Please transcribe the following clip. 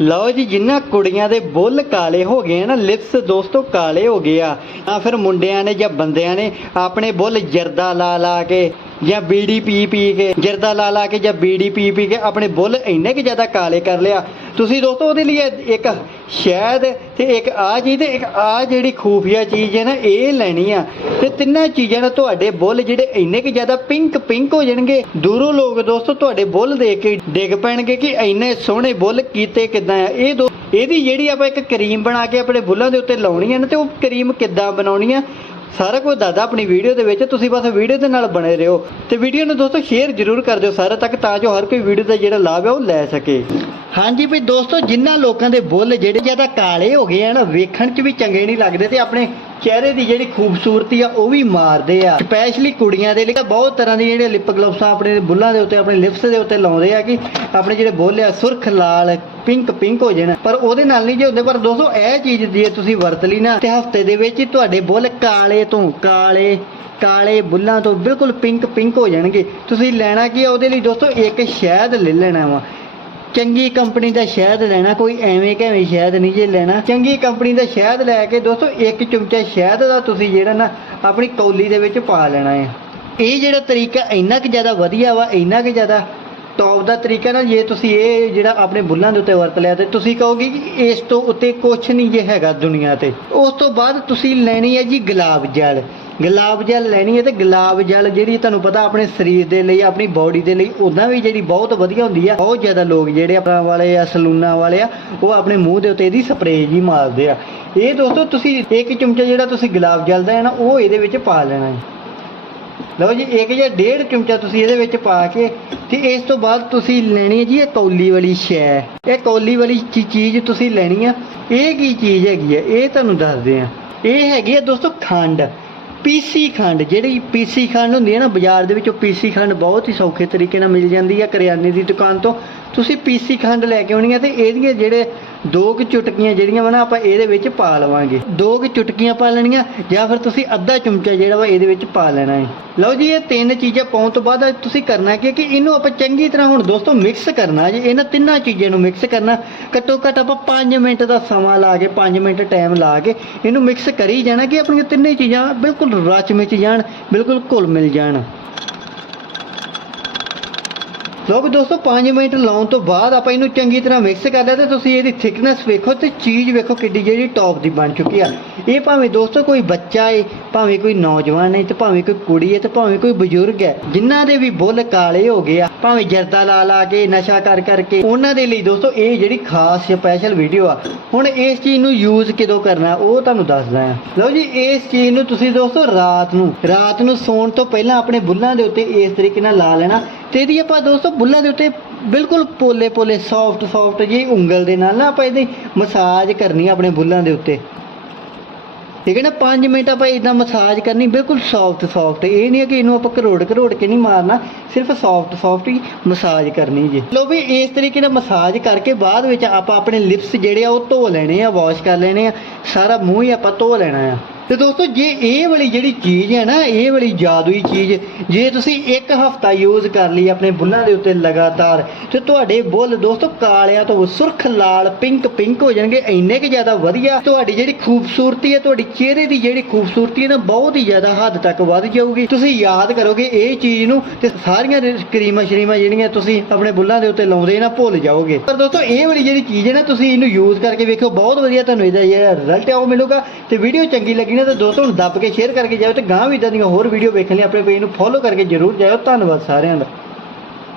ਲਓ ਜੀ ਜਿਨ੍ਹਾਂ ਕੁੜੀਆਂ ਦੇ ਬੁੱਲ ਕਾਲੇ ਹੋ ਗਏ ਨਾ, ਲਿਪਸ ਦੋਸਤੋ ਕਾਲੇ ਹੋ ਗਏ ਆ, ਤਾਂ ਫਿਰ ਮੁੰਡਿਆਂ ਨੇ ਜਾਂ ਬੰਦਿਆਂ ਨੇ ਆਪਣੇ ਬੁੱਲ ਜਰਦਾ ਲਾ ਲਾ ਕੇ ਜਾਂ ਬੀੜੀ ਪੀ ਪੀ ਕੇ, ਜਰਦਾ ਲਾ ਲਾ ਕੇ ਜਾਂ ਬੀੜੀ ਪੀ ਪੀ ਕੇ ਆਪਣੇ ਬੁੱਲ ਇੰਨੇ ਕਿ ਜ਼ਿਆਦਾ ਕਾਲੇ ਕਰ ਲਿਆ। ਤੁਸੀਂ ਦੋਸਤੋ ਉਹਦੇ ਲਈ ਇੱਕ ਸ਼ਹਿਦ ਤੇ ਇੱਕ ਆ ਚੀਜ਼ ਤੇ ਇੱਕ ਆ ਜਿਹੜੀ ਖੂਫੀਆ ਚੀਜ਼ ਹੈ ਨਾ, ਇਹ ਲੈਣੀ ਆ। ਤੇ ਤਿੰਨਾਂ ਚੀਜ਼ਾਂ ਨਾਲ ਤੁਹਾਡੇ ਬੁੱਲ ਜਿਹੜੇ ਇੰਨੇ ਕਿ ਜ਼ਿਆਦਾ ਪਿੰਕ ਪਿੰਕ ਹੋ ਜਾਣਗੇ। ਦੂਰੋਂ ਲੋਕ ਦੋਸਤੋ ਤੁਹਾਡੇ ਬੁੱਲ ਦੇਖ ਕੇ ਡਿੱਗ ਪੈਣਗੇ ਕਿ ਇੰਨੇ ਸੋਹਣੇ ਬੁੱਲ ਕੀਤੇ ਕਿਦਾਂ ਆ। ਇਹ ਦੋ ਇਹਦੀ ਜਿਹੜੀ ਆਪਾਂ ਇੱਕ ਕਰੀਮ ਬਣਾ ਕੇ ਆਪਣੇ ਬੁੱਲਾਂ ਦੇ ਉੱਤੇ ਲਾਉਣੀ ਆ ਨਾ, ਤੇ ਉਹ ਕਰੀਮ ਕਿੱਦਾਂ ਬਣਾਉਣੀ ਆ? ਸਾਰਾ ਕੁਝ ਦੱਸਦਾ ਆਪਣੀ ਵੀਡੀਓ ਦੇ ਵਿੱਚ, ਤੁਸੀਂ ਬਸ ਵੀਡੀਓ ਦੇ ਨਾਲ ਬਣੇ ਰਹੋ ਤੇ ਵੀਡੀਓ ਨੂੰ ਦੋਸਤੋ ਸ਼ੇਅਰ ਜ਼ਰੂਰ ਕਰ ਦਿਓ ਸਾਰੇ ਤੱਕ ਤਾਂ ਜੋ ਹਰ ਕੋਈ ਵੀਡੀਓ ਦਾ ਜਿਹੜਾ ਲਾਭ ਹੈ ਉਹ ਲੈ ਸਕੇ। ਹਾਂਜੀ ਵੀ ਦੋਸਤੋ ਜਿਨ੍ਹਾਂ ਲੋਕਾਂ ਦੇ ਬੁੱਲ ਜਿਹੜੇ ਜ਼ਿਆਦਾ ਕਾਲੇ ਹੋ ਗਏ ਆ ਵੇਖਣ 'ਚ ਵੀ ਚੰਗੇ ਨਹੀਂ ਲੱਗਦੇ ਤੇ ਆਪਣੇ ਚਿਹਰੇ ਦੀ ਜਿਹੜੀ ਖੂਬਸੂਰਤੀ ਆ, ਉਹ ਵੀ ਮਾਰਦੇ ਆ। ਸਪੈਸ਼ਲੀ ਕੁੜੀਆਂ ਦੇ ਲਈ ਤਾਂ ਬਹੁਤ ਤਰ੍ਹਾਂ ਦੀ ਜਿਹੜੇ ਲਿਪ ਗਲੋਵਸਾਂ ਆਪਣੇ ਬੁੱਲਾਂ ਦੇ ਉੱਤੇ, ਆਪਣੇ ਲਿਪਸ ਦੇ ਉੱਤੇ ਲਾਉਂਦੇ ਆ ਕਿ ਆਪਣੇ ਜਿਹੜੇ ਬੁੱਲ ਆ, ਸੁਰਖ ਲਾਲ ਪਿੰਕ ਪਿੰਕ ਹੋ ਜਾਣਾ। ਪਰ ਉਹਦੇ ਨਾਲ ਨਹੀਂ ਜੇ ਹੁੰਦੇ, ਪਰ ਦੋਸਤੋ, ਇਹ ਚੀਜ਼ ਜੇ ਤੁਸੀਂ ਵਰਤ ਲਈ ਨਾ, ਤੇ ਹਫ਼ਤੇ ਦੇ ਵਿੱਚ ਹੀ ਤੁਹਾਡੇ ਬੁੱਲ ਕਾਲੇ ਤੋਂ ਕਾਲੇ ਕਾਲੇ ਬੁੱਲਾਂ ਤੋਂ ਬਿਲਕੁਲ ਪਿੰਕ ਪਿੰਕ ਹੋ ਜਾਣਗੇ। ਤੁਸੀਂ ਲੈਣਾ ਕੀ ਆ, ਉਹਦੇ ਲਈ ਦੋਸਤੋ, ਇੱਕ ਸ਼ਹਿਦ ਲੈ ਲੈਣਾ ਵਾ। ਚੰਗੀ ਕੰਪਨੀ ਦਾ ਸ਼ਹਿਦ ਲੈਣਾ ਕੋਈ ਐਵੇਂ ਕਿਵੇਂ ਸ਼ਹਿਦ ਨਹੀਂ ਜੇ ਲੈਣਾ। ਚੰਗੀ ਕੰਪਨੀ ਦਾ ਸ਼ਹਿਦ ਲੈ ਕੇ ਦੋਸਤੋ, ਇੱਕ ਚਮਚਾ ਸ਼ਹਿਦ ਦਾ ਤੁਸੀਂ ਜਿਹੜਾ ਨਾ ਆਪਣੀ ਕੌਲੀ ਦੇ ਵਿੱਚ ਪਾ ਲੈਣਾ ਹੈ। ਇਹ ਜਿਹੜਾ ਤਰੀਕਾ ਇੰਨਾ ਕਿ ਜ਼ਿਆਦਾ ਵਧੀਆ ਵਾ, ਇੰਨਾ ਕਿ ਜ਼ਿਆਦਾ ਟੌਪ ਦਾ ਤਰੀਕਾ ਨਾ ਜੇ ਤੁਸੀਂ ਇਹ ਜਿਹੜਾ ਆਪਣੇ ਬੁੱਲਾਂ ਦੇ ਉੱਤੇ ਵਰਤ ਲਿਆ ਤੇ ਤੁਸੀਂ ਕਹੋਗੇ ਕਿ ਇਸ ਤੋਂ ਉੱਤੇ ਕੁਝ ਨਹੀਂ ਜੇ ਹੈਗਾ ਦੁਨੀਆ ਤੇ। ਉਸ ਤੋਂ ਬਾਅਦ ਤੁਸੀਂ ਲੈਣੀ ਹੈ ਜੀ ਗੁਲਾਬ ਜਲ। ਗੁਲਾਬ ਜਲ ਲੈਣੀ ਹੈ ਤੇ ਗੁਲਾਬ ਜਲ ਜਿਹੜੀ ਤੁਹਾਨੂੰ ਪਤਾ ਆਪਣੇ ਸਰੀਰ ਦੇ ਲਈ, ਆਪਣੀ ਬਾਡੀ ਦੇ ਲਈ ਉਦਾਂ ਵੀ ਜਿਹੜੀ ਬਹੁਤ ਵਧੀਆ ਹੁੰਦੀ ਆ। ਬਹੁਤ ਜ਼ਿਆਦਾ ਲੋਕ ਜਿਹੜੇ ਆਪਣਾ ਵਾਲੇ ਆ, ਸਲੂਨਾ ਵਾਲੇ ਆ, ਉਹ ਆਪਣੇ ਮੂੰਹ ਦੇ ਉੱਤੇ ਇਹਦੀ ਸਪਰੇਅ ਜੀ ਮਾਰਦੇ ਆ। ਇਹ ਦੋਸਤੋ, ਤੁਸੀਂ ਇੱਕ ਚਮਚਾ ਜਿਹੜਾ ਤੁਸੀਂ ਗੁਲਾਬ ਜਲ ਦਾ ਹੈ ਨਾ, ਉਹ ਇਹਦੇ ਵਿੱਚ ਪਾ ਲੈਣਾ ਹੈ। ਲਓ ਜੀ, ਇੱਕ ਜਾਂ ਡੇਢ ਚਮਚਾ ਤੁਸੀਂ ਇਹਦੇ ਵਿੱਚ ਪਾ ਕੇ ਤੇ ਇਸ ਤੋਂ ਬਾਅਦ ਤੁਸੀਂ ਲੈਣੀ ਹੈ ਜੀ ਇਹ ਕੌਲੀ ਵਾਲੀ ਸ਼ੈ। ਇਹ ਕੌਲੀ ਵਾਲੀ ਚੀ- ਚੀਜ਼ ਤੁਸੀਂ ਲੈਣੀ ਆ। ਇਹ ਕੀ ਚੀਜ਼ ਹੈਗੀ ਹੈ ਇਹ ਤੁਹਾਨੂੰ ਦੱਸਦੇ ਆ। ਇਹ ਹੈਗੀ ਹੈ ਦੋਸਤੋ ਖੰਡ। ਪੀਸੀ ਖੰਡ, ਜਿਹੜੀ ਪੀਸੀ ਖੰਡ ਹੁੰਦੀ ਹੈ ਨਾ, ਬਾਜ਼ਾਰ ਦੇ ਵਿੱਚ ਉਹ ਪੀਸੀ ਖੰਡ ਬਹੁਤ ਹੀ ਸੌਖੇ ਤਰੀਕੇ ਨਾਲ ਮਿਲ ਜਾਂਦੀ ਹੈ, ਕਰਿਆਨੇ ਦੀ ਦੁਕਾਨ ਤੋਂ ਤੁਸੀਂ ਪੀਸੀ ਖੰਡ ਲੈ ਕੇ ਆਉਣੀ ਹੈ ਤੇ ਇਹਦੀਆਂ ਜਿਹੜੇ ਦੋ ਕੁ ਚੁਟਕੀਆਂ ਜਿਹੜੀਆਂ ਵਾ ਨਾ ਆਪਾਂ ਇਹਦੇ ਵਿੱਚ ਪਾ ਲਵਾਂਗੇ। ਦੋ ਕੁ ਚੁਟਕੀਆਂ ਪਾ ਲੈਣੀਆਂ ਜਾਂ ਫਿਰ ਤੁਸੀਂ ਅੱਧਾ ਚਮਚਾ ਜਿਹੜਾ ਵਾ ਇਹਦੇ ਵਿੱਚ ਪਾ ਲੈਣਾ ਹੈ। ਲਓ ਜੀ, ਇਹ ਤਿੰਨ ਚੀਜ਼ਾਂ ਪਾਉਣ ਤੋਂ ਬਾਅਦ ਤੁਸੀਂ ਕਰਨਾ ਕੀ ਹੈ ਕਿ ਇਹਨੂੰ ਆਪਾਂ ਚੰਗੀ ਤਰ੍ਹਾਂ ਹੁਣ ਦੋਸਤੋ ਮਿਕਸ ਕਰਨਾ ਜੀ। ਇਹਨਾਂ ਤਿੰਨਾਂ ਚੀਜ਼ਾਂ ਨੂੰ ਮਿਕਸ ਕਰਨਾ। ਘੱਟੋ ਘੱਟ ਆਪਾਂ 5 ਮਿੰਟ ਦਾ ਸਮਾਂ ਲਾ ਕੇ 5 ਮਿੰਟ ਟਾਈਮ ਲਾ ਕੇ ਇਹਨੂੰ ਮਿਕਸ ਕਰੀ ਜਾਣਾ ਕਿ ਆਪਣੀਆਂ ਤਿੰਨੇ ਚੀਜ਼ਾਂ ਬਿਲਕੁਲ ਰਚ ਮਿਚ ਜਾਣ, ਬਿਲਕੁਲ ਘੁਲ ਮਿਲ ਜਾਣ। ਲੋ ਵੀ ਦੋਸਤੋ 5 ਮਿੰਟ ਲਾਉਣ ਤੋਂ ਬਾਅਦ ਆਪਾਂ ਇਹਨੂੰ ਚੰਗੀ ਤਰ੍ਹਾਂ ਮਿਕਸ ਕਰ ਲਿਆ ਤੇ ਤੁਸੀਂ ਇਹਦੀ ਥਿਕਨੈਸ ਵੇਖੋ ਤੇ ਚੀਜ਼ ਵੇਖੋ ਕਿੱਡੀ ਜਿਹੜੀ ਟੌਪ ਦੀ ਬਣ ਚੁੱਕੀ ਆ। ਇਹ ਭਾਵੇਂ ਦੋਸਤੋ ਕੋਈ ਬੱਚਾ ਏ, ਭਾਵੇਂ ਕੋਈ ਨੌਜਵਾਨ ਹੈ ਤੇ ਭਾਵੇਂ ਕੋਈ ਕੁੜੀ ਹੈ ਤੇ ਭਾਵੇਂ ਕੋਈ ਬਜ਼ੁਰਗ ਹੈ ਜਿਨ੍ਹਾਂ ਦੇ ਵੀ ਬੁੱਲ ਕਾਲੇ ਹੋ ਗਏ ਆ, ਭਾਵੇਂ ਜਰਦਾ ਲਾ ਲਾ ਕੇ, ਨਸ਼ਾ ਕਰ ਕਰਕੇ ਉਹਨਾਂ ਦੇ ਲਈ ਦੋਸਤੋ ਇਹ ਜਿਹੜੀ ਖਾਸ ਸਪੈਸ਼ਲ ਵੀਡੀਓ ਆ ਹੁਣ ਇਸ ਚੀਜ਼ ਨੂੰ ਯੂਜ਼ ਕਿਦੋਂ ਕਰਨਾ ਉਹ ਤੁਹਾਨੂੰ ਦੱਸਦਾ ਹਾਂ। ਲਓ ਜੀ, ਇਸ ਚੀਜ਼ ਨੂੰ ਤੁਸੀਂ ਦੋਸਤੋ ਰਾਤ ਨੂੰ ਰਾਤ ਨੂੰ ਸੌਣ ਤੋਂ ਪਹਿਲਾਂ ਆਪਣੇ ਬੁੱਲਾਂ ਦੇ ਉੱਤੇ ਇਸ ਤਰੀਕੇ ਨਾਲ ਲਾ ਲੈਣਾ ਤੇ ਇਹਦੀ ਆਪਾਂ ਦੋਸਤੋ ਬੁੱਲਾਂ ਦੇ ਉੱਤੇ ਬਿਲਕੁਲ ਪੋਲੇ ਪੋਲੇ ਸੌਫਟ ਸੌਫਟ ਜਿਹੀ ਉਂਗਲ ਦੇ ਨਾਲ ਨਾ ਆਪਾਂ ਇਹਦੀ ਮਸਾਜ ਕਰਨੀ ਆਪਣੇ ਬੁੱਲਾਂ ਦੇ ਉੱਤੇ। ਠੀਕ ਹੈ ਨਾ 5 ਮਿੰਟ ਆਪਾਂ ਇਦਾਂ ਮਸਾਜ ਕਰਨੀ, ਬਿਲਕੁਲ ਸੌਫਟ ਸੌਫਟ ਇਹ ਨਹੀਂ ਹੈ ਕਿ ਇਹਨੂੰ ਆਪਾਂ ਕਰੋੜ ਕਰੋੜ ਕੇ ਨਹੀਂ ਮਾਰਨਾ, ਸਿਰਫ ਸੌਫਟ ਸੌਫਟ ਹੀ ਮਸਾਜ ਕਰਨੀ ਜੀ। ਲੋ ਵੀ, ਇਸ ਤਰੀਕੇ ਨਾਲ ਮਸਾਜ ਕਰਕੇ ਬਾਅਦ ਵਿੱਚ ਆਪਾਂ ਆਪਣੇ ਲਿਪਸ ਜਿਹੜੇ ਆ, ਉਹ ਧੋ ਲੈਣੇ ਆ ਵਾਸ਼ ਕਰ ਲੈਣੇ ਆ। ਸਾਰਾ ਮੂੰਹ ਹੀ ਆਪਾਂ ਧੋ ਲੈਣਾ ਆ। ਤੇ ਦੋਸਤੋ, ਜੇ ਇਹ ਵਾਲੀ ਜਿਹੜੀ ਚੀਜ਼ ਹੈ ਨਾ, ਇਹ ਵਾਲੀ ਜਾਦੂਈ ਚੀਜ਼, ਜੇ ਤੁਸੀਂ ਇੱਕ ਹਫਤਾ ਯੂਜ਼ ਕਰ ਲਈ ਆਪਣੇ ਬੁੱਲਾਂ ਦੇ ਉੱਤੇ ਲਗਾਤਾਰ, ਤੇ ਤੁਹਾਡੇ ਬੁੱਲ ਦੋਸਤੋ ਕਾਲਿਆਂ ਤੋਂ ਸੁਰਖ ਲਾਲ ਪਿੰਕ ਪਿੰਕ ਹੋ ਜਾਣਗੇ, ਇੰਨੇ ਕਿ ਜ਼ਿਆਦਾ ਵਧੀਆ, ਤੁਹਾਡੀ ਜਿਹੜੀ ਖੂਬਸੂਰਤੀ ਹੈ, ਤੁਹਾਡੀ ਚਿਹਰੇ ਦੀ ਜਿਹੜੀ ਖੂਬਸੂਰਤੀ ਹੈ ਨਾ, ਬਹੁਤ ਹੀ ਜ਼ਿਆਦਾ ਹੱਦ ਤੱਕ ਵੱਧ ਜਾਊਗੀ। ਤੁਸੀਂ ਯਾਦ ਕਰੋਗੇ ਇਹ ਚੀਜ਼ ਨੂੰ, ਤੇ ਸਾਰੀਆਂ ਕਰੀਮਾਂ ਸ਼ਰੀਮਾਂ ਜਿਹੜੀਆਂ ਤੁਸੀਂ ਆਪਣੇ ਬੁੱਲਾਂ ਦੇ ਉੱਤੇ ਲਾਉਂਦੇ ਨਾ, ਭੁੱਲ ਜਾਓਗੇ। ਪਰ ਦੋਸਤੋ, ਇਹ ਵਾਲੀ ਜਿਹੜੀ ਚੀਜ਼ ਹੈ ਨਾ, ਤੁਸੀਂ ਇਹਨੂੰ ਯੂਜ਼ ਕਰਕੇ ਵੇਖੋ ਬਹੁਤ ਵਧੀਆ ਤੁਹਾਨੂੰ ਇਹਦਾ ਜਿਹੜਾ ਰਿਜ਼ਲਟ ਹੈ ਉਹ ਮਿਲੂਗਾ। ਤੇ ਵੀਡੀਓ ਚੰਗੀ ਲੱਗੀ ਨਾ ਤਾਂ ਦੋਸਤੋ ਨੂੰ ਦੱਬ ਕੇ ਸ਼ੇਅਰ ਕਰਕੇ ਜਾਓ ਤੇ ਗਾਂ ਵੀ ਇਦਾਂ ਦੀਆਂ ਹੋਰ ਵੀਡੀਓ ਵੇਖਣ ਲਈ ਆਪਣੇ ਪੇਜ ਨੂੰ ਫੋਲੋ ਕਰਕੇ ਜਰੂਰ ਜਾਇਓ। ਧੰਨਵਾਦ ਸਾਰਿਆਂ ਦਾ।